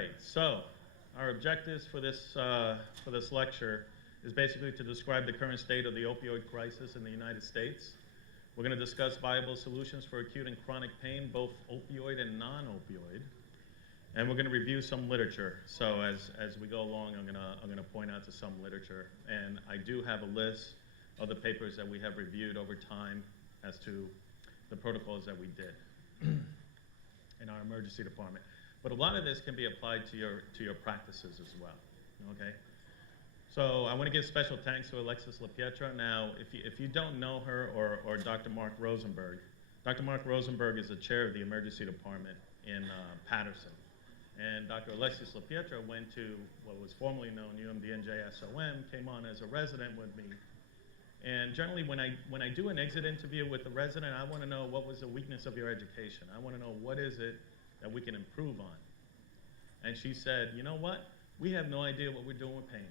right, so our objectives for this lecture is basically to describe the current state of the opioid crisis in the United States. We're going to discuss viable solutions for acute and chronic pain, both opioid and non-opioid. And we're going to review some literature. So as we go along, I'm going to point out to some literature. And I do have a list of the papers that we have reviewed over time as to the protocols that we did in our emergency department. But a lot of this can be applied to your practices as well, okay? So I want to give special thanks to Alexis LaPietra. Now, if you don't know her or Dr. Mark Rosenberg, Dr. Mark Rosenberg is the chair of the emergency department in Patterson. And Dr. Alexis LaPietra went to what was formerly known UMDNJ-SOM, came on as a resident with me. And generally, when I do an exit interview with the resident, I want to know what was the weakness of your education. I want to know what is it that we can improve on. And she said, you know what? We have no idea what we're doing with pain.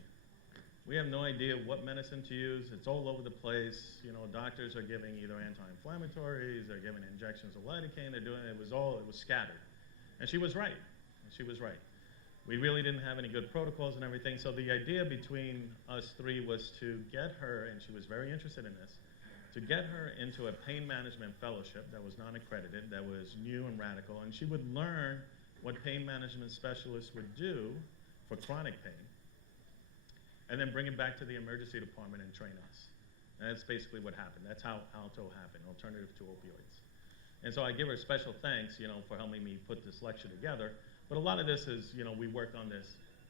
We have no idea what medicine to use. It's all over the place. You know, doctors are giving either anti-inflammatories, they're giving injections of lidocaine, they're doing it was scattered. And she was right. She was right. We really didn't have any good protocols and everything. So the idea between us three was to get her, and she was very interested in this, to get her into a pain management fellowship that was non-accredited, that was new and radical, and she would learn what pain management specialists would do for chronic pain, and then bring it back to the emergency department and train us. And that's basically what happened. That's how Otto happened, alternative to opioids. And so I give her special thanks, for helping me put this lecture together. But a lot of this is, we worked on this,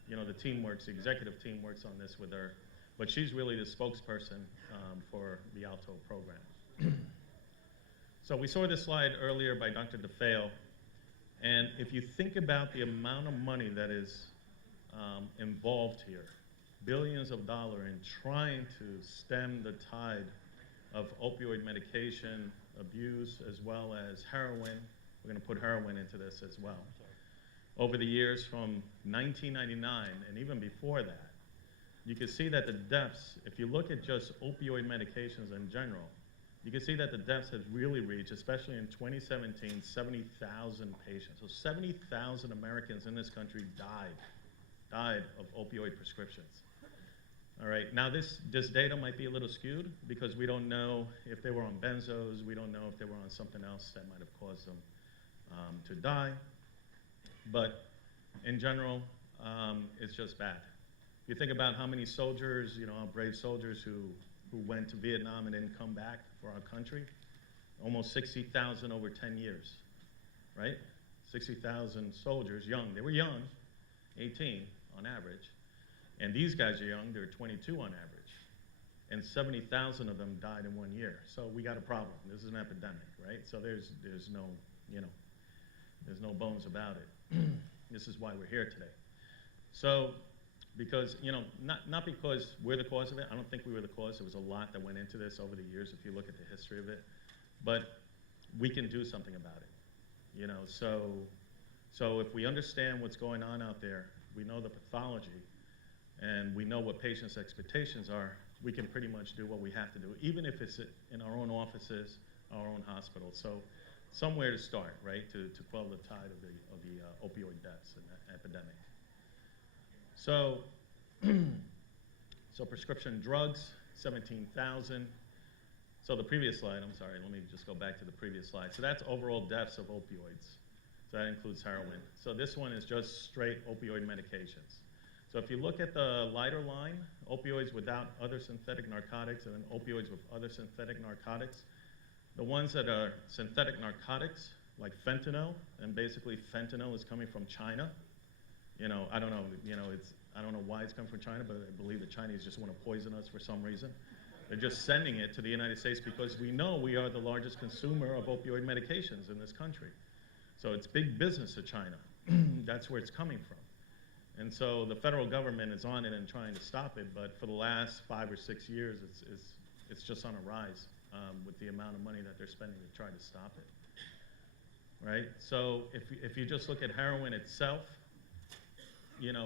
the team works, the executive team works on this with her. But she's really the spokesperson for the Alto program. So we saw this slide earlier by Dr. DeFeo. And if you think about the amount of money that is involved here, billions of dollars in trying to stem the tide of opioid medication abuse as well as heroin. We're going to put heroin into this as well. Over the years from 1999 and even before that, you can see that the deaths, if you look at just opioid medications in general, you can see that the deaths have really reached, especially in 2017, 70,000 patients. So 70,000 Americans in this country died of opioid prescriptions. All right, now this data might be a little skewed because we don't know if they were on benzos, we don't know if they were on something else that might have caused them to die. But in general, it's just bad. You think about how many soldiers, our brave soldiers who went to Vietnam and didn't come back for our country, almost 60,000 over 10 years, right? 60,000 soldiers, young. They were young, 18 on average. And these guys are young, they're 22 on average. And 70,000 of them died in 1 year. So we got a problem. This is an epidemic, right? So there's no, there's no bones about it. This is why we're here today. So, because, not because we're the cause of it. I don't think we were the cause. There was a lot that went into this over the years if you look at the history of it. But we can do something about it, So if we understand what's going on out there, we know the pathology, and we know what patients' expectations are, we can pretty much do what we have to do, even if it's in our own offices, our own hospitals. So somewhere to start, right, to quell the tide of the opioid deaths and that epidemic. So, so prescription drugs, 17,000. So the previous slide, I'm sorry, let me just go back to the previous slide. So that's overall deaths of opioids. So that includes heroin. So this one is just straight opioid medications. So if you look at the lighter line, opioids without other synthetic narcotics and then opioids with other synthetic narcotics, the ones that are synthetic narcotics, like fentanyl, and basically fentanyl is coming from China. I don't know, I don't know why it's coming from China, but I believe the Chinese just want to poison us for some reason. They're just sending it to the United States because we know we are the largest consumer of opioid medications in this country. So it's big business to China. That's where it's coming from. And so the federal government is on it and trying to stop it, but for the last 5 or 6 years, it's just on a rise with the amount of money that they're spending to try to stop it, right? So if you just look at heroin itself,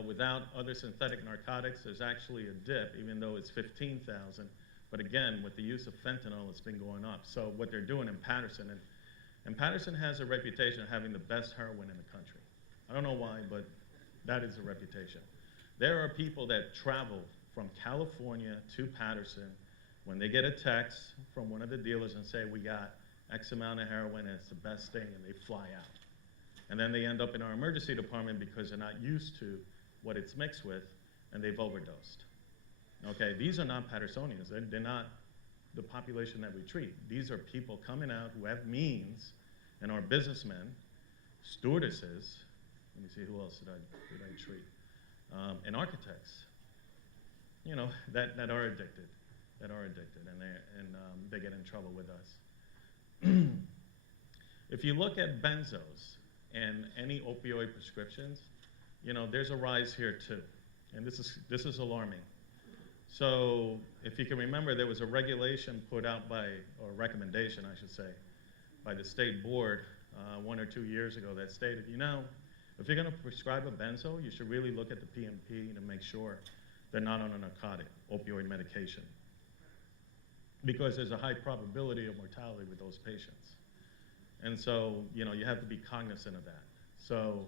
without other synthetic narcotics, there's actually a dip, even though it's 15,000. But again, with the use of fentanyl, it's been going up. So what they're doing in Patterson, and Patterson has a reputation of having the best heroin in the country. I don't know why, but That is the reputation. There are people that travel from California to Patterson when they get a text from one of the dealers and say, we got X amount of heroin and it's the best thing, and they fly out. And then they end up in our emergency department because they're not used to what it's mixed with, and they've overdosed. Okay, these are not Pattersonians. They're not the population that we treat. These are people coming out who have means and are businessmen, stewardesses. Let me see, who else did I treat? And architects, you know, that are addicted, and they get in trouble with us. If you look at benzos and any opioid prescriptions, you know, there's a rise here too, and this is alarming. So if you can remember, there was a regulation put out by, or a recommendation, I should say, by the state board 1 or 2 years ago that stated, you know, if you're going to prescribe a benzo, you should really look at the PMP to make sure they're not on a narcotic, opioid medication, because there's a high probability of mortality with those patients. And so, you know, you have to be cognizant of that. So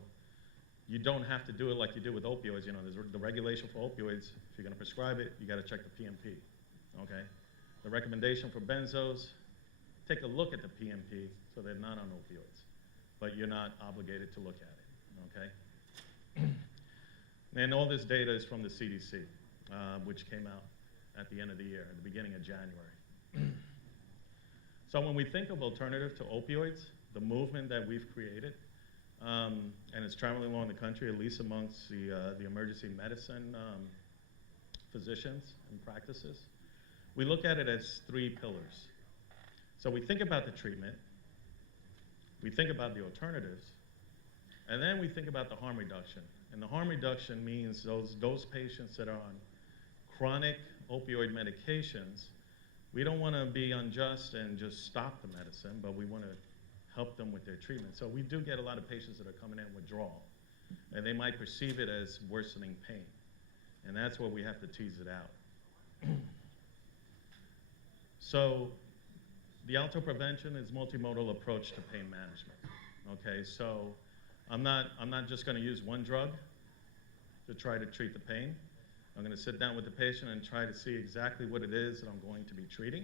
you don't have to do it like you do with opioids. You know, there's the regulation for opioids. If you're going to prescribe it, you got to check the PMP, okay? The recommendation for benzos, take a look at the PMP so they're not on opioids, but you're not obligated to look at it, okay? And all this data is from the CDC, which came out at the end of the year, at the beginning of January. So when we think of alternative to opioids, the movement that we've created, and it's traveling along the country, at least amongst the emergency medicine physicians and practices, we look at it as 3 pillars. So we think about the treatment, we think about the alternatives, and then we think about the harm reduction. And the harm reduction means those patients that are on chronic opioid medications, we don't want to be unjust and just stop the medicine, but we want to help them with their treatment. So we do get a lot of patients that are coming in withdrawal, and they might perceive it as worsening pain. And that's where we have to tease it out. So the Alto prevention is multimodal approach to pain management. Okay, so I'm not just going to use one drug to try to treat the pain. I'm going to sit down with the patient and try to see exactly what it is that I'm going to be treating.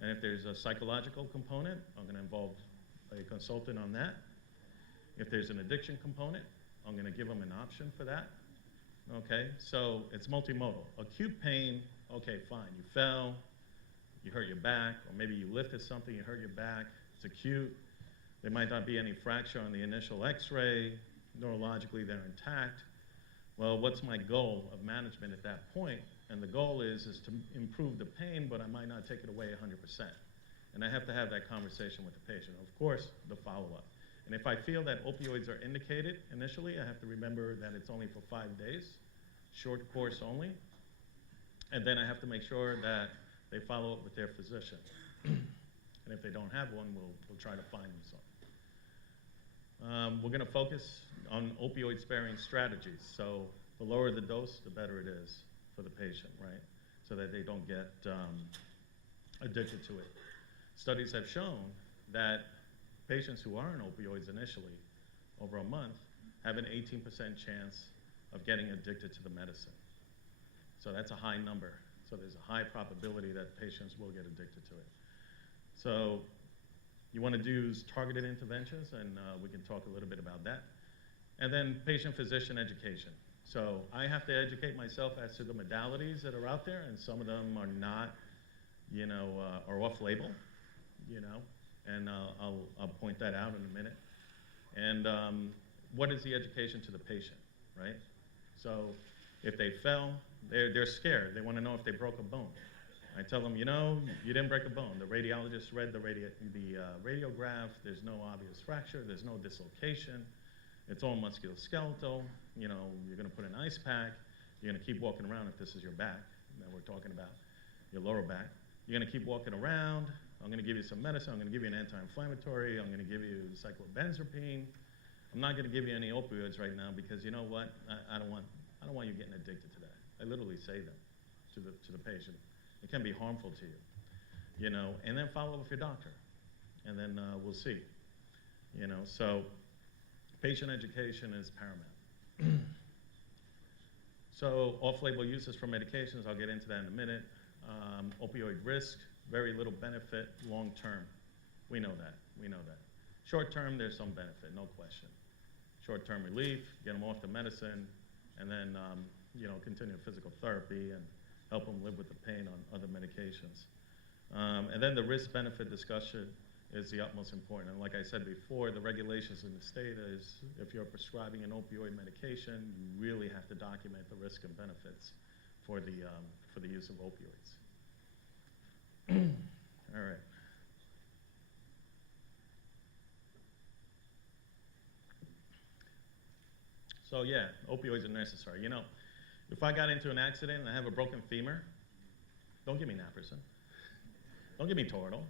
And if there's a psychological component, I'm going to involve a consultant on that. If there's an addiction component, I'm going to give them an option for that. Okay, so it's multimodal. Acute pain, okay, fine. You fell, you hurt your back, or maybe you lifted something, you hurt your back. It's acute. There might not be any fracture on the initial x-ray. Neurologically, they're intact. Well, what's my goal of management at that point? And the goal is to improve the pain, but I might not take it away 100%. And I have to have that conversation with the patient. Of course, the follow-up. And if I feel that opioids are indicated initially, I have to remember that it's only for 5 days, short course only. And then I have to make sure that they follow up with their physician. And if they don't have one, we'll try to find them some. We're going to focus on opioid-sparing strategies. So the lower the dose, the better it is for the patient, right? So that they don't get addicted to it. Studies have shown that patients who are on opioids initially, over a month, have an 18% chance of getting addicted to the medicine. So that's a high number. So there's a high probability that patients will get addicted to it. So you want to use targeted interventions, and we can talk a little bit about that. And then patient-physician education. So I have to educate myself as to the modalities that are out there, and some of them are not, you know, are off-label, you know, and I'll point that out in a minute. And what is the education to the patient, right? So if they fell, they're scared. They want to know if they broke a bone. I tell them, you know, you didn't break a bone. The radiologist read the radiograph. There's no obvious fracture. There's no dislocation. It's all musculoskeletal. You know, you're going to put an ice pack. You're going to keep walking around if this is your back that we're talking about, your lower back. You're going to keep walking around. I'm going to give you some medicine. I'm going to give you an anti-inflammatory. I'm going to give you cyclobenzapine. I'm not going to give you any opioids right now because you know what? I don't want you getting addicted to that. I literally say that to the patient. It can be harmful to you, you know. And then follow up with your doctor, and then we'll see, you know. So patient education is paramount. So off-label uses for medications, I'll get into that in a minute. Opioid risk, very little benefit long-term. We know that, we know that. Short-term, there's some benefit, no question. Short-term relief, get them off the medicine, and then continue physical therapy and help them live with the pain on other medications. And then the risk-benefit discussion is the utmost important. And like I said before, the regulations in the state is if you're prescribing an opioid medication, you really have to document the risk and benefits for the use of opioids. All right. So yeah, opioids are necessary. You know, if I got into an accident and I have a broken femur, don't give me naproxen. Don't give me Toradol.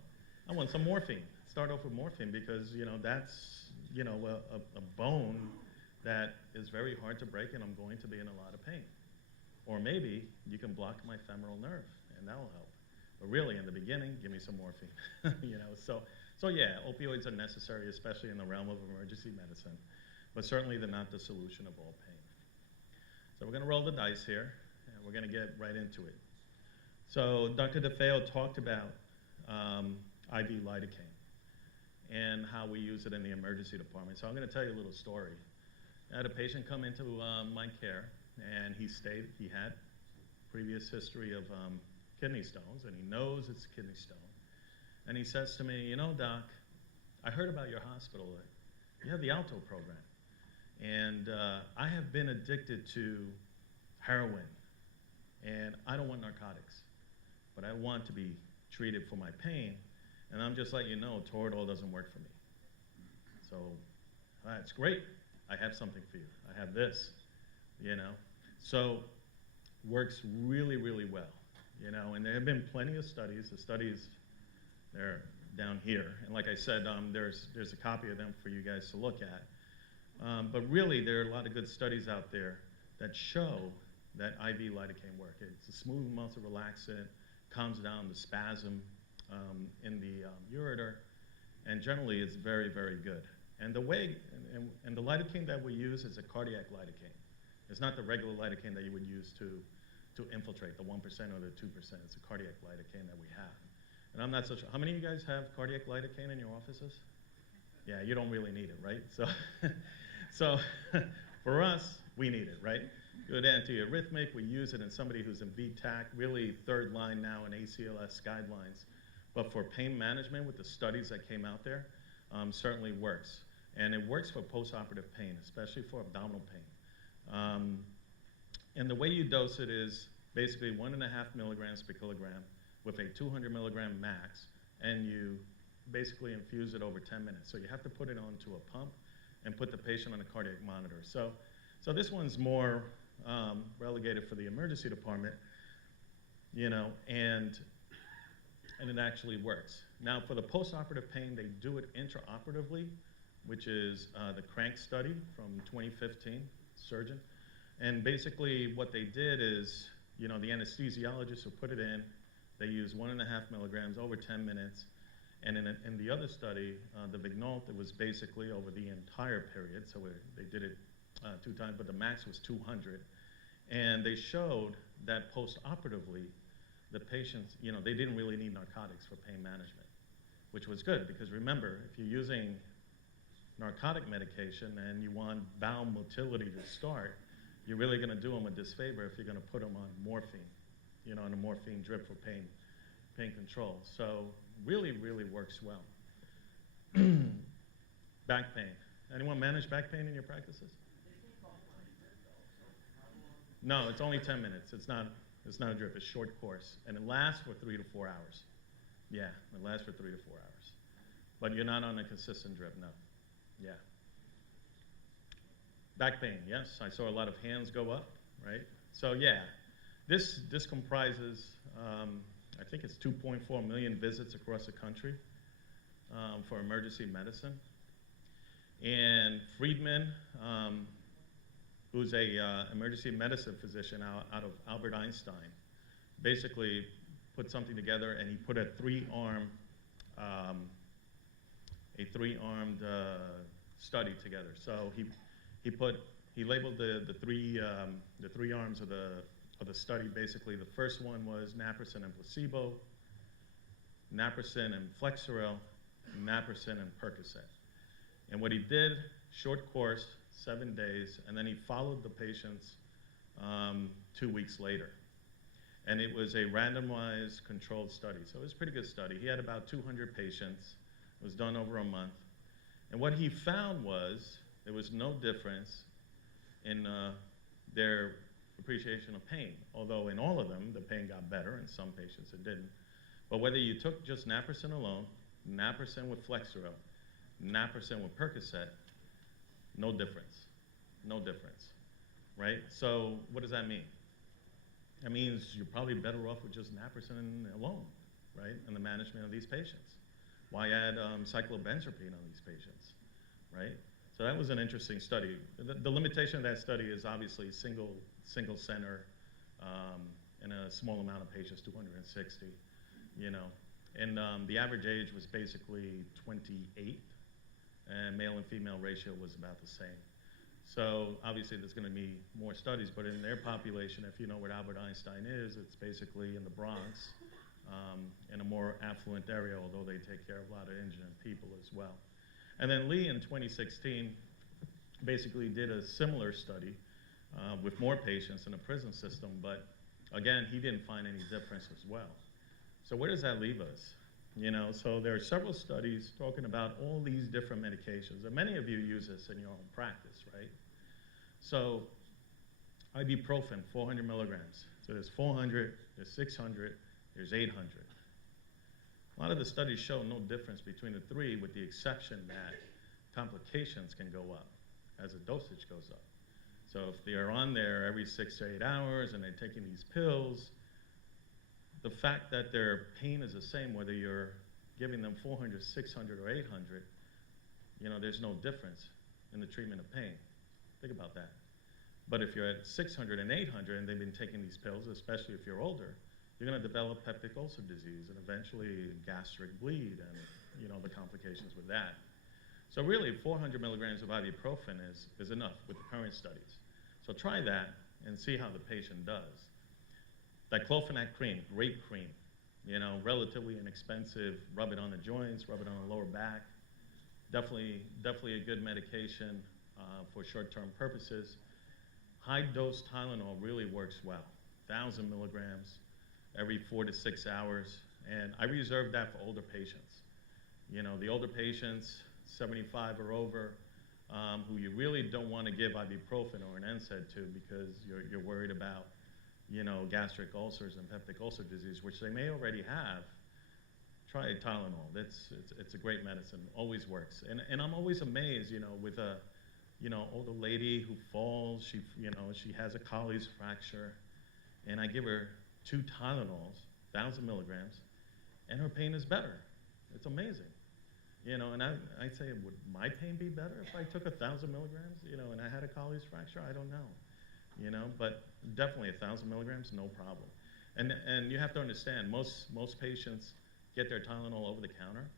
I want some morphine. Start off with morphine because, that's, a bone that is very hard to break and I'm going to be in a lot of pain. Or maybe you can block my femoral nerve and that'll help. But really, in the beginning, give me some morphine. So yeah, opioids are necessary, especially in the realm of emergency medicine. But certainly they're not the solution of all pain. So we're going to roll the dice here, and we're going to get right into it. So Dr. DeFeo talked about IV lidocaine and how we use it in the emergency department. So I'm going to tell you a little story. I had a patient come into my care, and he had previous history of kidney stones, and he knows it's a kidney stone. And he says to me, Doc, I heard about your hospital. You have the Otto program. And I have been addicted to heroin, and I don't want narcotics, but I want to be treated for my pain, and I'm just letting you know, Toradol doesn't work for me. So that's great. I have something for you. I have this, So works really, really well, and there have been plenty of studies. The studies, they're down here, and like I said, there's a copy of them for you guys to look at. But really, there are a lot of good studies out there that show that IV lidocaine work. It's a smooth muscle relaxant, calms down the spasm in the ureter, and generally it's very, very good. And the way, and the lidocaine that we use is a cardiac lidocaine. It's not the regular lidocaine that you would use to infiltrate, the 1% or the 2%. It's a cardiac lidocaine that we have. And I'm not so sure. How many of you guys have cardiac lidocaine in your offices? Yeah, you don't really need it, right? So for us, we need it, right? Good antiarrhythmic. We use it in somebody who's in VTAC, really third line now in ACLS guidelines. But for pain management, with the studies that came out there, certainly works. And it works for postoperative pain, especially for abdominal pain. And the way you dose it is basically 1.5 milligrams per kilogram with a 200 milligram max, and you basically infuse it over 10 minutes. So you have to put it onto a pump and put the patient on a cardiac monitor. So this one's more relegated for the emergency department, and it actually works. Now for the postoperative pain, they do it intraoperatively, which is the CRANK study from 2015, surgeon. And basically what they did is, the anesthesiologist will put it in, they use 1.5 milligrams over 10 minutes, and in the other study, the Vignault, it was basically over the entire period, so they did it 2 times, but the max was 200. And they showed that post-operatively, the patients, they didn't really need narcotics for pain management, which was good, because remember, if you're using narcotic medication and you want bowel motility to start, you're really going to do them a disfavor if you're going to put them on morphine, on a morphine drip for pain control. So really, really works well. Back pain. Anyone manage back pain in your practices? No, it's only 10 minutes. It's not a drip. It's short course, and it lasts for 3 to 4 hours. Yeah, it lasts for 3 to 4 hours. But you're not on a consistent drip, no. Yeah. Back pain, yes. I saw a lot of hands go up, right? So yeah, this comprises, I think it's 2.4 million visits across the country for emergency medicine. And Friedman, who's a emergency medicine physician out of Albert Einstein, basically put something together, and he put a three-armed study together. So he he labeled the three arms of the study. Basically, the first one was naproxen and placebo, naproxen and Flexeril, naproxen and Percocet. And what he did, short course, 7 days, and then he followed the patients 2 weeks later. And it was a randomized controlled study, so it was a pretty good study. He had about 200 patients. It was done over a month. And what he found was there was no difference in their appreciation of pain, although in all of them, the pain got better, in some patients it didn't. But whether you took just naproxen alone, naproxen with Flexeril, naproxen with Percocet, no difference, right? So what does that mean? That means you're probably better off with just naproxen alone, right, in the management of these patients. Why add cyclobenzapine on these patients, right? So that was an interesting study. The limitation of that study is obviously single center and a small amount of patients, 260, you know. And the average age was basically 28, and male and female ratio was about the same. So obviously there's going to be more studies, but in their population, if you know what Albert Einstein is, it's basically in the Bronx, in a more affluent area, although they take care of a lot of indigent people as well. And then Lee in 2016 basically did a similar study with more patients in a prison system, but again, he didn't find any difference as well. So where does that leave us? You know, so there are several studies talking about all these different medications, and many of you use this in your own practice, right? So ibuprofen, 400 milligrams. So there's 400, there's 600, there's 800. A lot of the studies show no difference between the three, with the exception that complications can go up as the dosage goes up. So if they're on there every 6 to 8 hours and they're taking these pills, the fact that their pain is the same, whether you're giving them 400, 600, or 800, you know, there's no difference in the treatment of pain. Think about that. But if you're at 600 and 800 and they've been taking these pills, especially if you're older, you're going to develop peptic ulcer disease and eventually gastric bleed and, you know, the complications with that. So really, 400 milligrams of ibuprofen is enough with the current studies. So try that and see how the patient does. Diclofenac cream, great cream, you know, relatively inexpensive. Rub it on the joints, rub it on the lower back. Definitely a good medication for short-term purposes. High-dose Tylenol really works well. 1,000 milligrams every 4 to 6 hours, and I reserve that for older patients. You know, the older patients, 75 or over, who you really don't want to give ibuprofen or an NSAID to because you're worried about, you know, gastric ulcers and peptic ulcer disease, which they may already have. Try Tylenol. It's a great medicine. Always works. And I'm always amazed, you know, with a, you know, older lady who falls. She has a Colles fracture, and I give her 2 Tylenols, 1,000 milligrams, and her pain is better. It's amazing. You know, and I say, would my pain be better if I took 1,000 milligrams, you know, and I had a Colles fracture? I don't know. You know, but definitely 1,000 milligrams, no problem. And you have to understand, most patients get their Tylenol over the counter,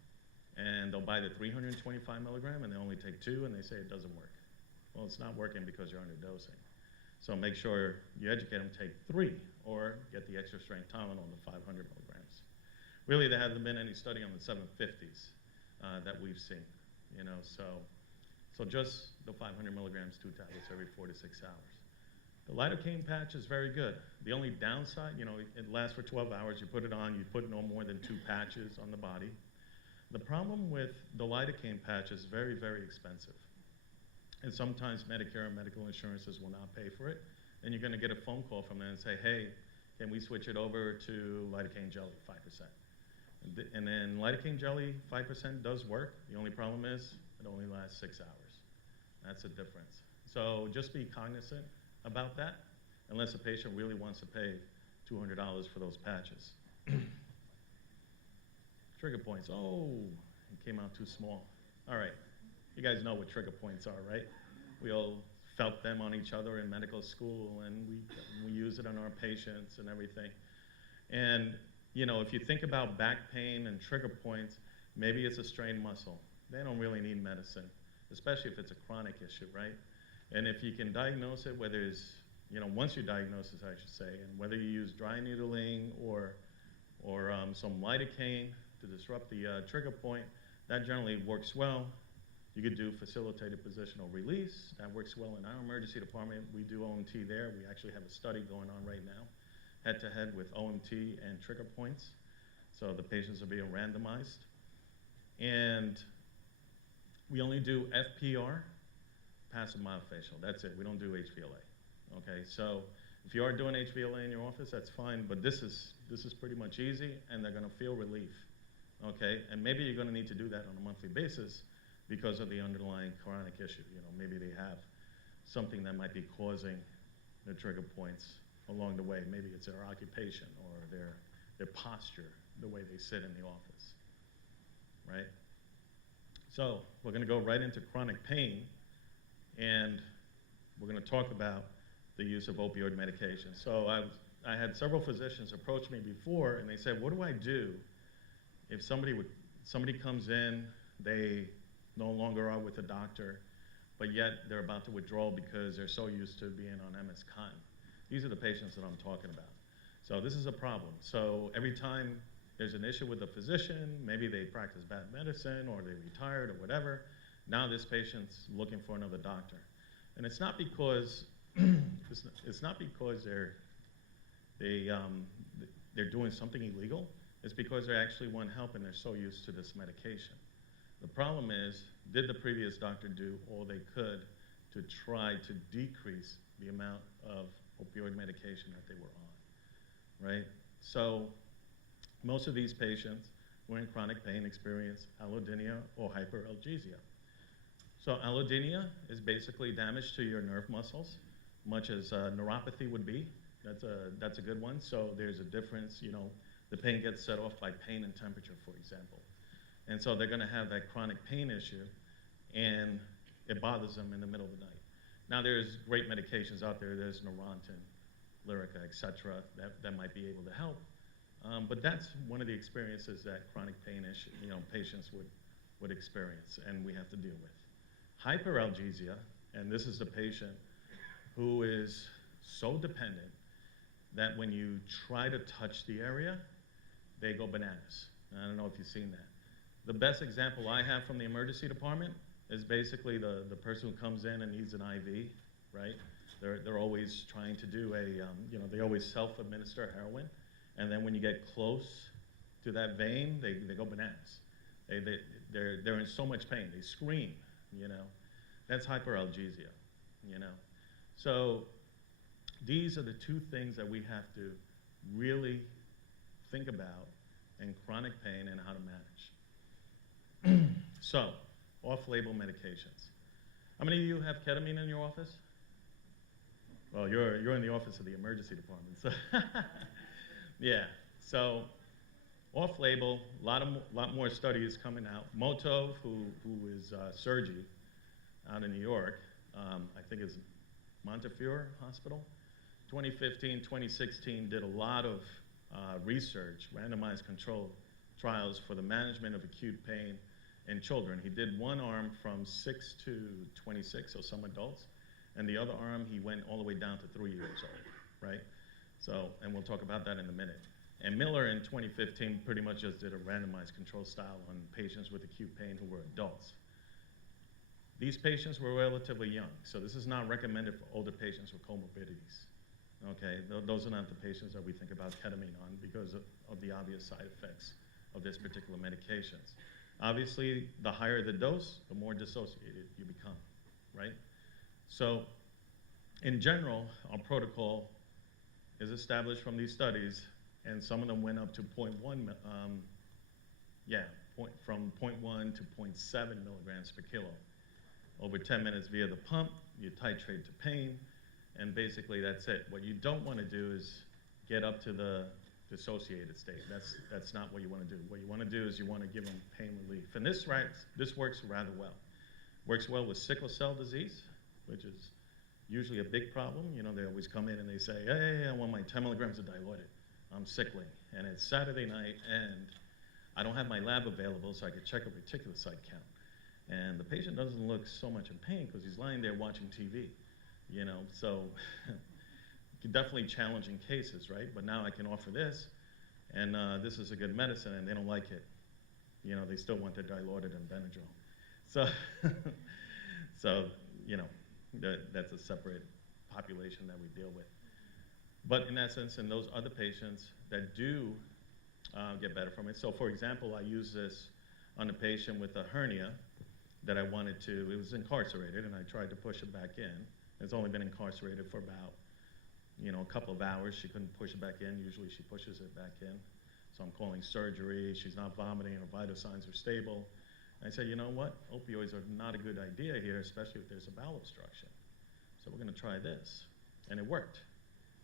and they'll buy the 325 milligram, and they only take 2, and they say it doesn't work. Well, it's not working because you're underdosing. So make sure you educate them to take 3, or get the extra strength Tylenol, the 500 milligrams. Really, there hasn't been any study on the 750s that we've seen, you know, so just the 500 milligrams, 2 tablets every 4 to 6 hours. The lidocaine patch is very good. The only downside, you know, it lasts for 12 hours. You put it on, you put no more than 2 patches on the body. The problem with the lidocaine patch is very, very expensive. And sometimes Medicare and medical insurances will not pay for it. And you're going to get a phone call from them and say, hey, can we switch it over to lidocaine jelly, 5%? And then lidocaine jelly, 5% does work. The only problem is it only lasts 6 hours. That's the difference. So just be cognizant about that, unless a patient really wants to pay $200 for those patches. Trigger points. Oh, it came out too small. All right. You guys know what trigger points are, right? We all felt them on each other in medical school, and we use it on our patients and everything. And, you know, if you think about back pain and trigger points, maybe it's a strained muscle. They don't really need medicine, especially if it's a chronic issue, right? And if you can diagnose it, whether it's, once you diagnose it, I should say, and whether you use dry needling or some lidocaine to disrupt the trigger point, that generally works well. You could do facilitated positional release. That works well in our emergency department. We do OMT there. We actually have a study going on right now, head-to-head with OMT and trigger points. So the patients are being randomized. And we only do FPR, passive myofascial. That's it. We don't do HVLA. Okay, so if you are doing HVLA in your office, that's fine, but this is pretty much easy, and they're going to feel relief. Okay, and maybe you're going to need to do that on a monthly basis because of the underlying chronic issue. Maybe they have something that might be causing the trigger points along the way. Maybe it's their occupation or their posture, the way they sit in the office, right? So we're going to go right into chronic pain, and we're going to talk about the use of opioid medication. So I had several physicians approach me before, and they said, what do I do if somebody comes in, they no longer are with a doctor, but yet they're about to withdraw because they're so used to being on MS-Con. These are the patients that I'm talking about. So this is a problem. So every time there's an issue with a physician, maybe they practice bad medicine or they retired or whatever, now this patient's looking for another doctor. And it's not because it's not because they're doing something illegal. It's because they actually want help and they're so used to this medication. The problem is, did the previous doctor do all they could to try to decrease the amount of opioid medication that they were on, right? So most of these patients who are in chronic pain experience allodynia or hyperalgesia. So allodynia is basically damage to your nerve muscles, much as neuropathy would be. That's a good one. So there's a difference, the pain gets set off by pain and temperature, for example. And so they're going to have that chronic pain issue, and it bothers them in the middle of the night. Now there's great medications out there. There's Neurontin, Lyrica, et cetera, that might be able to help. But that's one of the experiences that chronic pain issue, patients would experience and we have to deal with. Hyperalgesia, and this is the patient who is so dependent that when you try to touch the area, they go bananas. I don't know if you've seen that. The best example I have from the emergency department is basically the person who comes in and needs an IV, right? They're always trying to do they always self-administer heroin, and then when you get close to that vein, they go bananas. They're in so much pain, they scream, That's hyperalgesia, So these are the two things that we have to really think about in chronic pain and how to manage. So, off-label medications. How many of you have ketamine in your office? Well, you're in the office of the emergency department. So yeah, so off-label, lot more studies coming out. Moto, who is Sergi out in New York, I think it's Montefiore Hospital, 2015, 2016 did a lot of research, randomized controlled trials for the management of acute pain in children. He did one arm from 6 to 26, so some adults, and the other arm he went all the way down to 3 years old, right? So, and we'll talk about that in a minute. And Miller in 2015 pretty much just did a randomized control style on patients with acute pain who were adults. These patients were relatively young, so this is not recommended for older patients with comorbidities. Okay, those are not the patients that we think about ketamine on because of the obvious side effects of this particular medications. Obviously, the higher the dose, the more dissociated you become, right? So, in general, our protocol is established from these studies, and some of them went up to from 0.1 to 0.7 milligrams per kilo. Over 10 minutes via the pump, you titrate to pain, and basically that's it. What you don't want to do is get up to the dissociated state. That's not what you want to do. What you want to do is you want to give them pain relief. And this works rather well. Works well with sickle cell disease, which is usually a big problem. They always come in and they say, hey, I want my 10 milligrams of Dilaudid. I'm sickling. And it's Saturday night, and I don't have my lab available so I could check a reticulocyte count. And the patient doesn't look so much in pain because he's lying there watching TV, you know, so definitely challenging cases, right? But now I can offer this, and this is a good medicine, and they don't like it. You know, they still want their Dilaudid and Benadryl. So, so you know, that's a separate population that we deal with. But in essence, in those other patients that do get better from it. So for example, I use this on a patient with a hernia that I wanted to, it was incarcerated, and I tried to push it back in. It's only been incarcerated for about, you know, a couple of hours. She couldn't push it back in. Usually she pushes it back in. So I'm calling surgery. She's not vomiting. Her vital signs are stable. And I said, you know what? Opioids are not a good idea here, especially if there's a bowel obstruction. So we're going to try this. And it worked.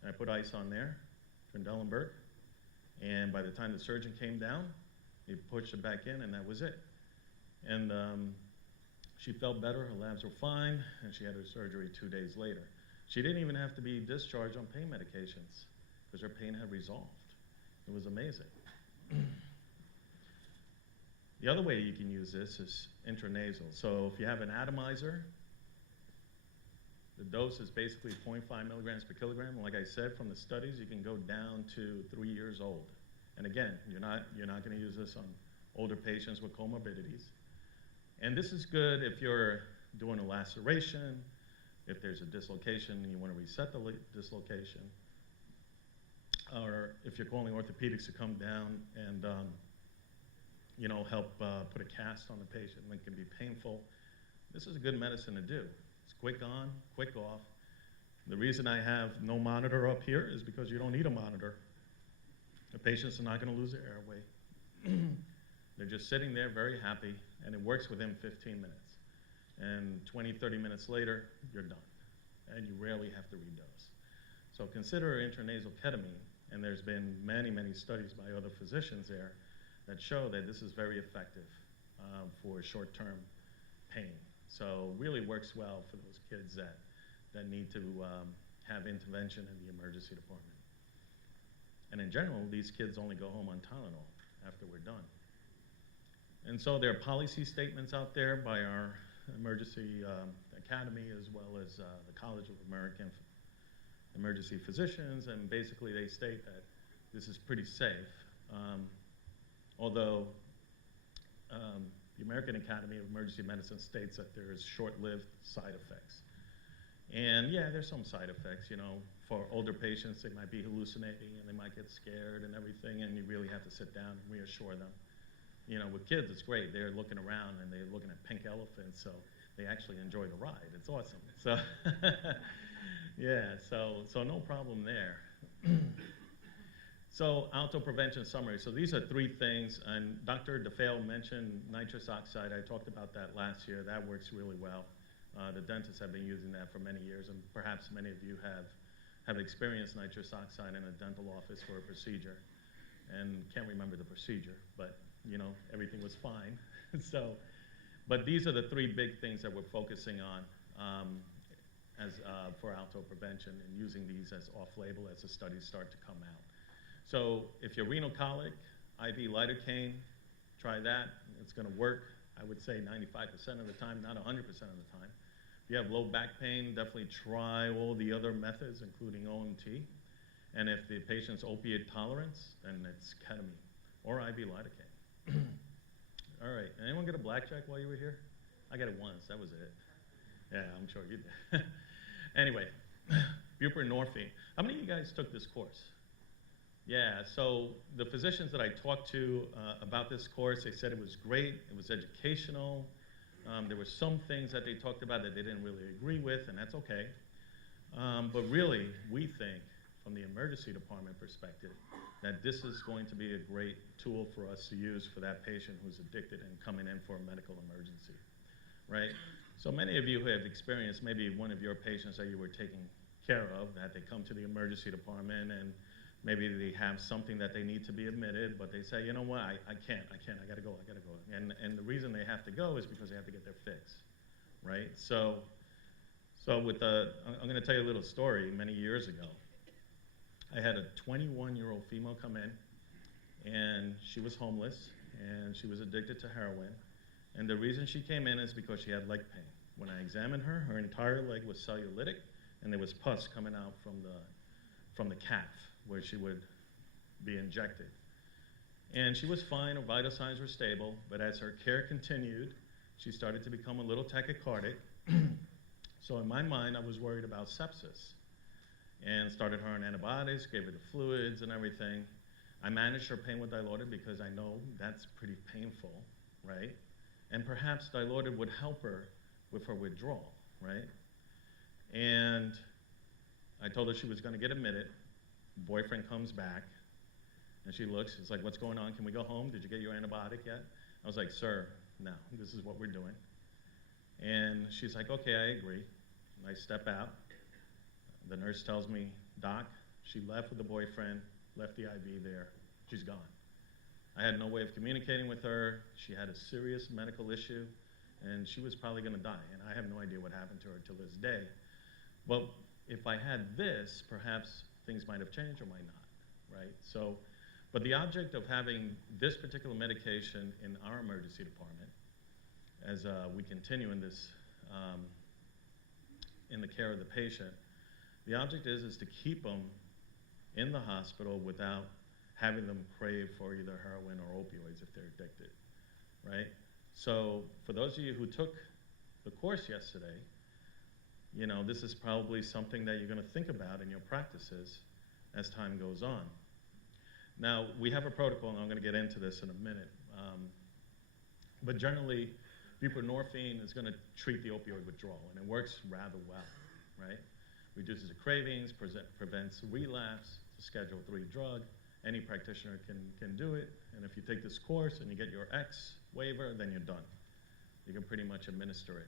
And I put ice on there, Trendelenburg. And by the time the surgeon came down, he pushed it back in, and that was it. And she felt better. Her labs were fine. And she had her surgery 2 days later. She didn't even have to be discharged on pain medications because her pain had resolved. It was amazing. The other way you can use this is intranasal. So if you have an atomizer, the dose is basically 0.5 milligrams per kilogram. And like I said, from the studies, you can go down to 3 years old. And again, you're not going to use this on older patients with comorbidities. And this is good if you're doing a laceration, if there's a dislocation and you want to reset the dislocation, or if you're calling orthopedics to come down and you know, help put a cast on the patient when it can be painful. This is a good medicine to do. It's quick on, quick off. The reason I have no monitor up here is because you don't need a monitor. The patients are not going to lose their airway. They're just sitting there very happy, and it works within 15 minutes. And 20, 30 minutes later, you're done. And you rarely have to redose. So consider intranasal ketamine, and there's been many, many studies by other physicians there that show that this is very effective for short-term pain. So really works well for those kids that need to have intervention in the emergency department. And in general, these kids only go home on Tylenol after we're done. And so there are policy statements out there by our emergency academy, as well as the College of American Emergency Physicians, and basically they state that this is pretty safe, although the American Academy of Emergency Medicine states that there is short-lived side effects. And yeah, there's some side effects, you know. For older patients, they might be hallucinating and they might get scared and everything, and you really have to sit down and reassure them. You know, with kids, it's great. They're looking around and they're looking at pink elephants, so they actually enjoy the ride. It's awesome. So, yeah, so no problem there. So, Alto prevention summary. So these are 3 things, and Dr. DeFeo mentioned nitrous oxide. I talked about that last year. That works really well. The dentists have been using that for many years, and perhaps many of you have experienced nitrous oxide in a dental office for a procedure, and can't remember the procedure, but you know, everything was fine. So, but these are the 3 big things that we're focusing on for Alto prevention, and using these as off-label as the studies start to come out. So if you're renal colic, IV lidocaine, try that. It's going to work, I would say 95% of the time, not 100% of the time. If you have low back pain, definitely try all the other methods, including OMT. And if the patient's opiate tolerance, then it's ketamine or IV lidocaine. All right, anyone get a blackjack while you were here? I got it once, that was it. Yeah, I'm sure you did. Anyway, buprenorphine. How many of you guys took this course? Yeah, so the physicians that I talked to about this course, they said it was great, it was educational. There were some things that they talked about that they didn't really agree with, and that's okay. But really, we think, from the emergency department perspective, that this is going to be a great tool for us to use for that patient who's addicted and coming in for a medical emergency, right? So many of you who have experienced maybe one of your patients that you were taking care of, that they come to the emergency department and maybe they have something that they need to be admitted, but they say, you know what, I can't, I gotta go. And the reason they have to go is because they have to get their fix, right? So with I'm gonna tell you a little story. Many years ago, I had a 21-year-old female come in, and she was homeless, and she was addicted to heroin, And the reason she came in is because she had leg pain. When I examined her, her entire leg was cellulitic, and there was pus coming out from the calf where she would be injected. And she was fine, her vital signs were stable, but as her care continued, she started to become a little tachycardic. So in my mind, I was worried about sepsis and started her on antibiotics, gave her the fluids and everything. I managed her pain with Dilaudid because I know that's pretty painful, right? And perhaps Dilaudid would help her with her withdrawal, right? And I told her she was going to get admitted. Boyfriend comes back, and she looks. It's like, what's going on? Can we go home? Did you get your antibiotic yet? I was like, sir, no, this is what we're doing. And she's like, okay, I agree. And I step out. The nurse tells me, Doc, she left with the boyfriend, left the IV there. She's gone. I had no way of communicating with her. She had a serious medical issue, and she was probably going to die. And I have no idea what happened to her till this day. But if I had this, perhaps things might have changed or might not, right? So, but the object of having this particular medication in our emergency department, as we continue in this, in the care of the patient, the object is to keep them in the hospital without having them crave for either heroin or opioids if they're addicted, right? So for those of you who took the course yesterday, you know, this is probably something that you're going to think about in your practices as time goes on. Now, we have a protocol, and I'm going to get into this in a minute, but generally, buprenorphine is going to treat the opioid withdrawal, and it works rather well, right? Reduces the cravings, prevents relapse. It's a Schedule III drug. Any practitioner can do it, and if you take this course and you get your X waiver, then you're done. You can pretty much administer it.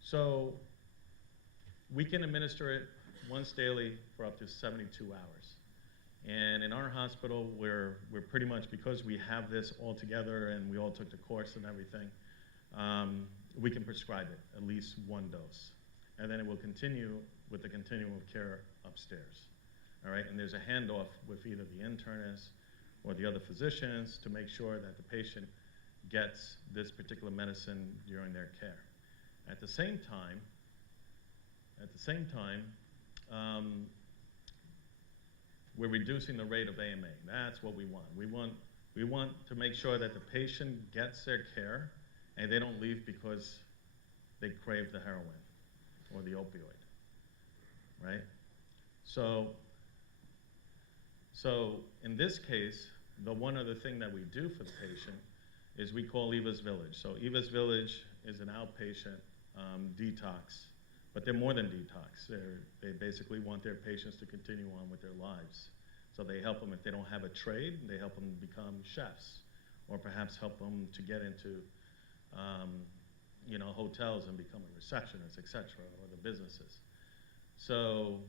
So we can administer it once daily for up to 72 hours. And in our hospital, we're pretty much, because we have this all together and we all took the course and everything, we can prescribe it, at least one dose. And then it will continue with the continuum of care upstairs. All right, and there's a handoff with either the internist or the other physicians to make sure that the patient gets this particular medicine during their care. At the same time, we're reducing the rate of AMA. That's what we want. We want to make sure that the patient gets their care and they don't leave because they crave the heroin or the opioid, right? So in this case, the one other thing that we do for the patient is we call Eva's Village. So Eva's Village is an outpatient detox, but they're more than detox. They basically want their patients to continue on with their lives. So they help them if they don't have a trade, they help them become chefs, or perhaps help them to get into you know, hotels and become a receptionist, et cetera, or the businesses. So,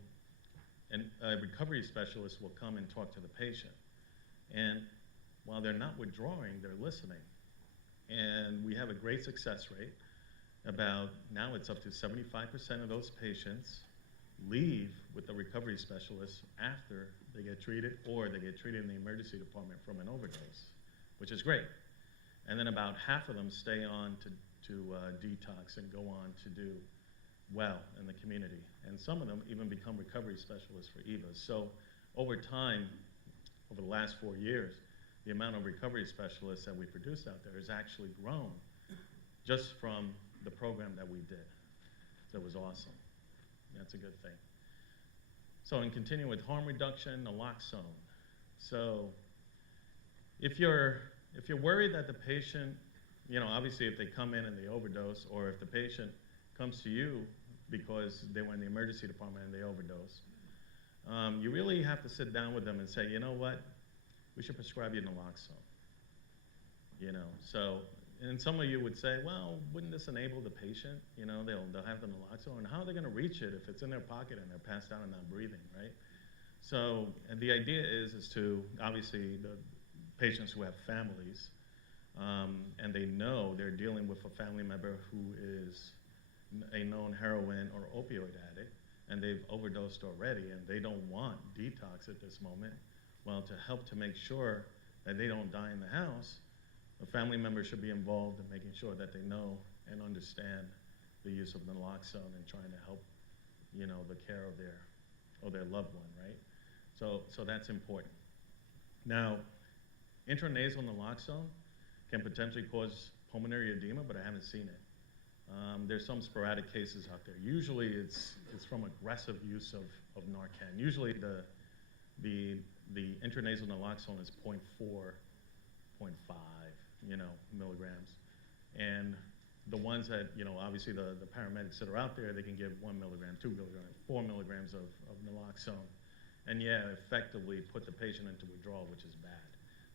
and a recovery specialist will come and talk to the patient. And while they're not withdrawing, they're listening. And we have a great success rate. About, now it's up to 75% of those patients leave with the recovery specialist after they get treated, or they get treated in the emergency department from an overdose, which is great. And then about half of them stay on to detox and go on to do well in the community. And some of them even become recovery specialists for EVAs. So over time, over the last 4 years, the amount of recovery specialists that we produce out there has actually grown just from the program that we did. So it was awesome. That's a good thing. So in continuing with harm reduction, naloxone. So if you're worried that the patient, you know, obviously if they come in and they overdose, or if the patient comes to you because they were in the emergency department and they overdose, you really have to sit down with them and say, you know what, we should prescribe you naloxone. You know, so, and some of you would say, well, wouldn't this enable the patient? You know, they'll have the naloxone, and how are they going to reach it if it's in their pocket and they're passed out and not breathing, right? So, and the idea is to, obviously, the patients who have families, and they know they're dealing with a family member who is a known heroin or opioid addict, and they've overdosed already, and they don't want detox at this moment. Well, to help to make sure that they don't die in the house, A family member should be involved in making sure that they know and understand the use of naloxone and trying to help, the care of their loved one, right? So that's important. Now, intranasal naloxone can potentially cause pulmonary edema, but I haven't seen it. There's some sporadic cases out there. Usually it's from aggressive use of Narcan. Usually the intranasal naloxone is 0.4, 0.5, milligrams. And the ones that, obviously the paramedics that are out there, they can give 1 milligram, 2 milligrams, 4 milligrams of naloxone. And yeah, effectively put the patient into withdrawal, which is bad.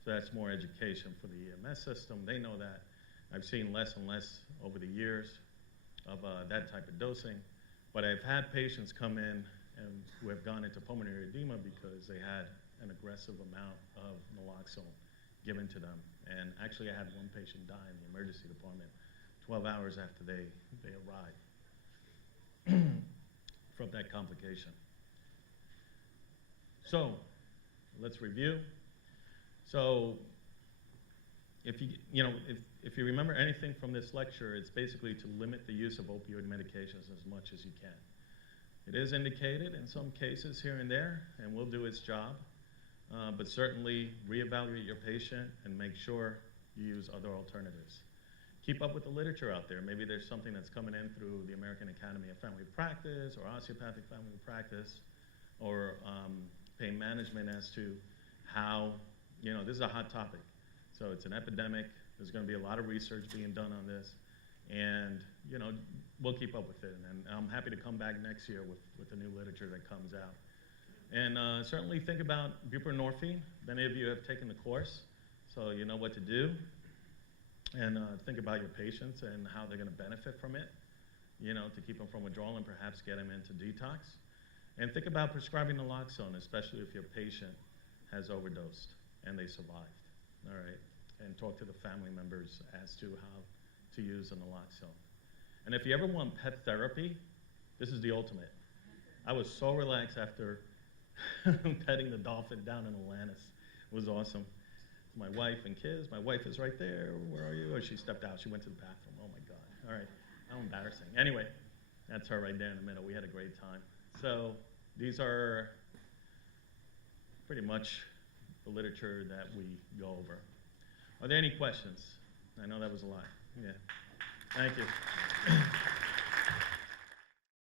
So that's more education for the EMS system. They know that. I've seen less and less over the years of that type of dosing. But I've had patients come in and who have gone into pulmonary edema because they had an aggressive amount of naloxone given to them. And actually I had one patient die in the emergency department 12 hours after they arrived from that complication. So let's review. So if you remember anything from this lecture, it's basically to limit the use of opioid medications as much as you can. It is indicated in some cases here and there, and will do its job, but certainly reevaluate your patient and make sure you use other alternatives. Keep up with the literature out there. Maybe there's something that's coming in through the American Academy of Family Practice or Osteopathic Family Practice or pain management as to how, this is a hot topic. So it's an epidemic. There's going to be a lot of research being done on this. And, we'll keep up with it. And I'm happy to come back next year with the new literature that comes out. And certainly think about buprenorphine. Many of you have taken the course, so you know what to do. And think about your patients and how they're going to benefit from it, to keep them from withdrawal and perhaps get them into detox. And think about prescribing naloxone, especially if your patient has overdosed and they survived, all right? And talk to the family members as to how to use the naloxone. And if you ever want pet therapy, this is the ultimate. I was so relaxed after petting the dolphin down in Atlantis. It was awesome. My wife and kids. My wife is right there. Where are you? Oh, she stepped out. She went to the bathroom. Oh, my God. All right. How embarrassing. Anyway, that's her right there in the middle. We had a great time. So these are pretty much the literature that we go over. Are there any questions? I know that was a lot. Yeah. Thank you.